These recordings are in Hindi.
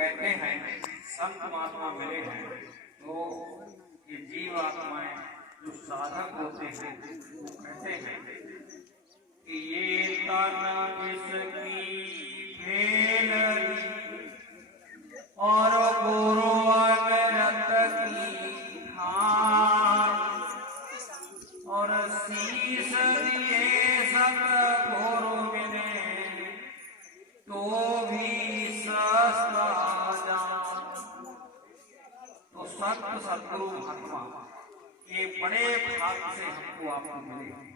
कहते हैं संत महात्मा मिले हैं तो ये जीव आत्माएं जो साधक होते हैं वो कहते हैं कि ये तन इसकी खेल और गुरु अगरत की हाँ और शीश दिए सब गुरु मिले तो भी सस्ता जान। तो संत सदगुरु महात्मा ये बड़े भाग से हमको आपको मिले।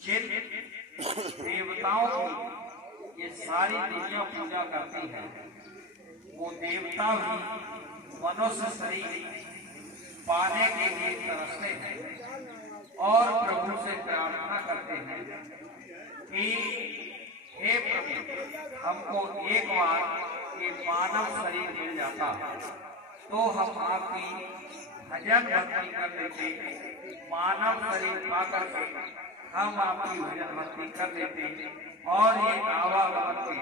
जिन देवताओं की ये सारी दुनिया पूजा करती है वो देवता भी मनुष्य शरीर पाने के लिए तरसते हैं और प्रभु से प्रार्थना करते हैं कि हे प्रभु हमको एक बार ये मानव शरीर मिल जाता तो हम आपकी भजन भक्ति कर लेते, मानव शरीर पाकर के हम आपकी भजन भक्ति कर लेते और ये आवागमन के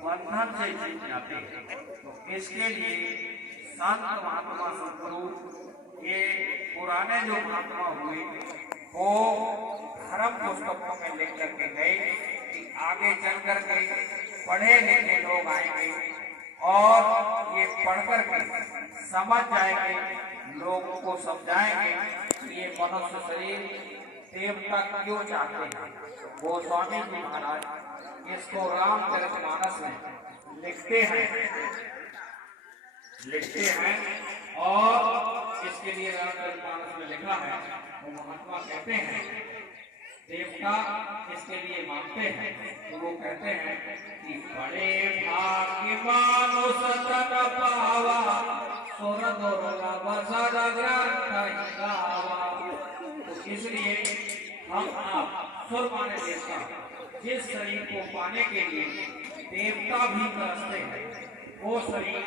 बंधन से छूट जाते हैं। तो इसके लिए संत महात्मा सदगुरु ये पुराने जो महात्मा हुए वो धर्म पुस्तकों में लिख करके गए कि आगे चल करके पढ़े लिखे लोग आएंगे और ये पढ़ करके समझ जाएंगे, लोगों को समझाएंगे कि ये मनुष्य शरीर देवता क्यों चाहते हैं। गोस्वामी जी महाराज इसको रामचरितमानस में लिखते हैं और इसके लिए रामचरितमानस में लिखा है। वो महात्मा कहते हैं देवता इसके लिए मानते हैं तो वो कहते हैं कि बड़े भाग्य मानुष तन पावा सुर दुर्लभ सद ग्रंथ गावा। तो इसलिए हम आप सुर माने देवता जिस शरीर को पाने के लिए देवता भी तरसते हैं वो शरीर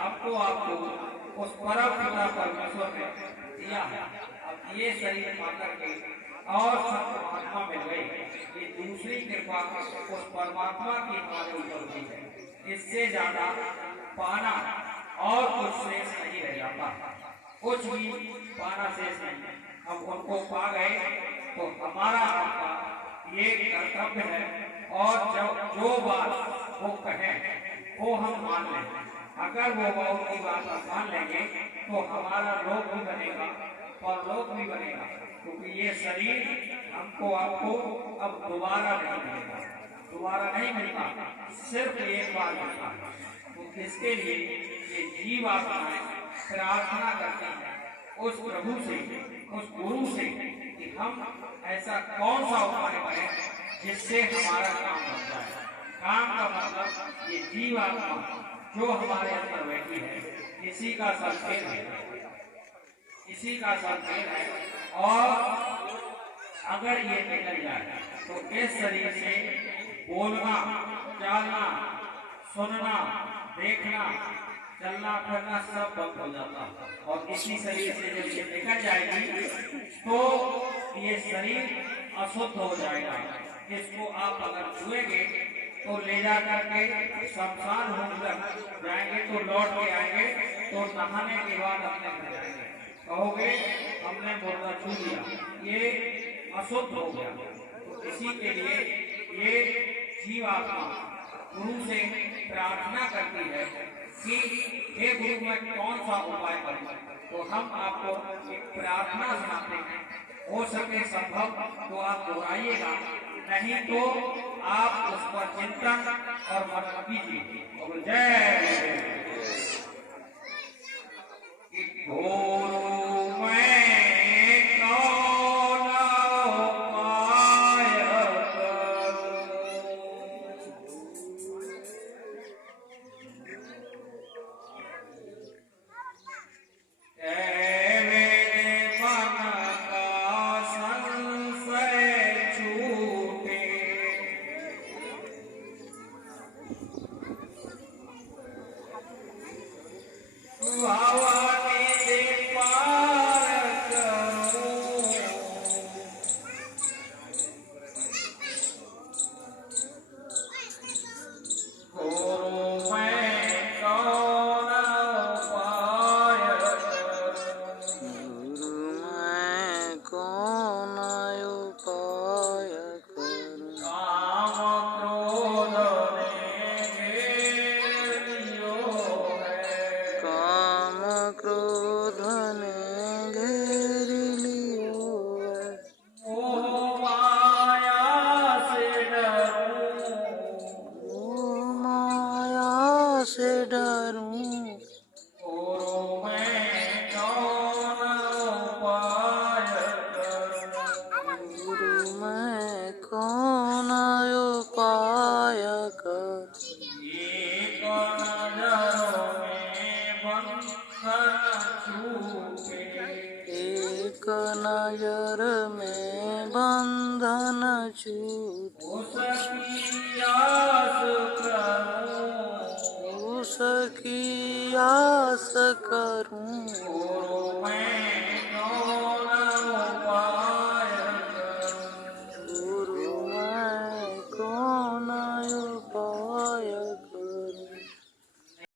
आपको उस परम पिता परमेश्वर ने दिया है। अब ये शरीर पाकर के और संत महात्मा मिल गए, ये दूसरी कृपा उस परमात्मा की हमारे ऊपर हुई है। इससे ज्यादा पाना और कुछ शेष नहीं रह जाता, कुछ भी पाना शेष नहीं। हम उनको पा गए तो हमारा आपका ये कर्तव्य है और जो बात वो कहें वो हम मान लें। अगर वो बहुत की बात हम मान लेंगे तो हमारा लोक भी बनेगा और लोक भी बनेगा, क्योंकि ये शरीर हमको आपको अब दोबारा नहीं मिलता, सिर्फ एक बार मिलता है। तो इसके लिए ये जीव आत्माएं प्रार्थना करते हैं उस प्रभु से, उस गुरु से कि हम ऐसा कौन सा उपाय करें जिससे हमारा काम बन जाए। काम का मतलब ये जीव आत्मा जो हमारे अंदर बैठी है इसी का संकेत है, और अगर ये निकल जाए तो इस शरीर से बोलना, चालना, सुनना, देखना, चलना फिरना सब बंद हो जाता। और इसी शरीर से जब ये निकल जाएगी तो ये शरीर अशुद्ध हो जाएगा। इसको आप अगर छुएंगे तो ले जा करके शमशान होम तक जाएंगे तो लौट के आएंगे तो नहाने के बाद अपने घर जाएंगे, कहोगे हमने मुर्दा छू लिया, ये अशुद्ध हो गया। तो इसी के लिए ये जीव आत्मा गुरु से प्रार्थना करती है कि हे गुरु मैं कौन सा उपाय करूं। तो हम आपको एक प्रार्थना सुनाते हैं, हो सके संभव तो आप दोहराइएगा, नहीं तो आप उस पर चिंतन और मनन कीजिए। और जय से डरूं। गुरु मैं कौन उपाय करूं। गुरु मैं कौन उपाय करूं। एक नजर में बंधन छूटे। एक नजर में बंधन छूटे। उसकी आस करूं। उसकी आस करूं। गुरु मैं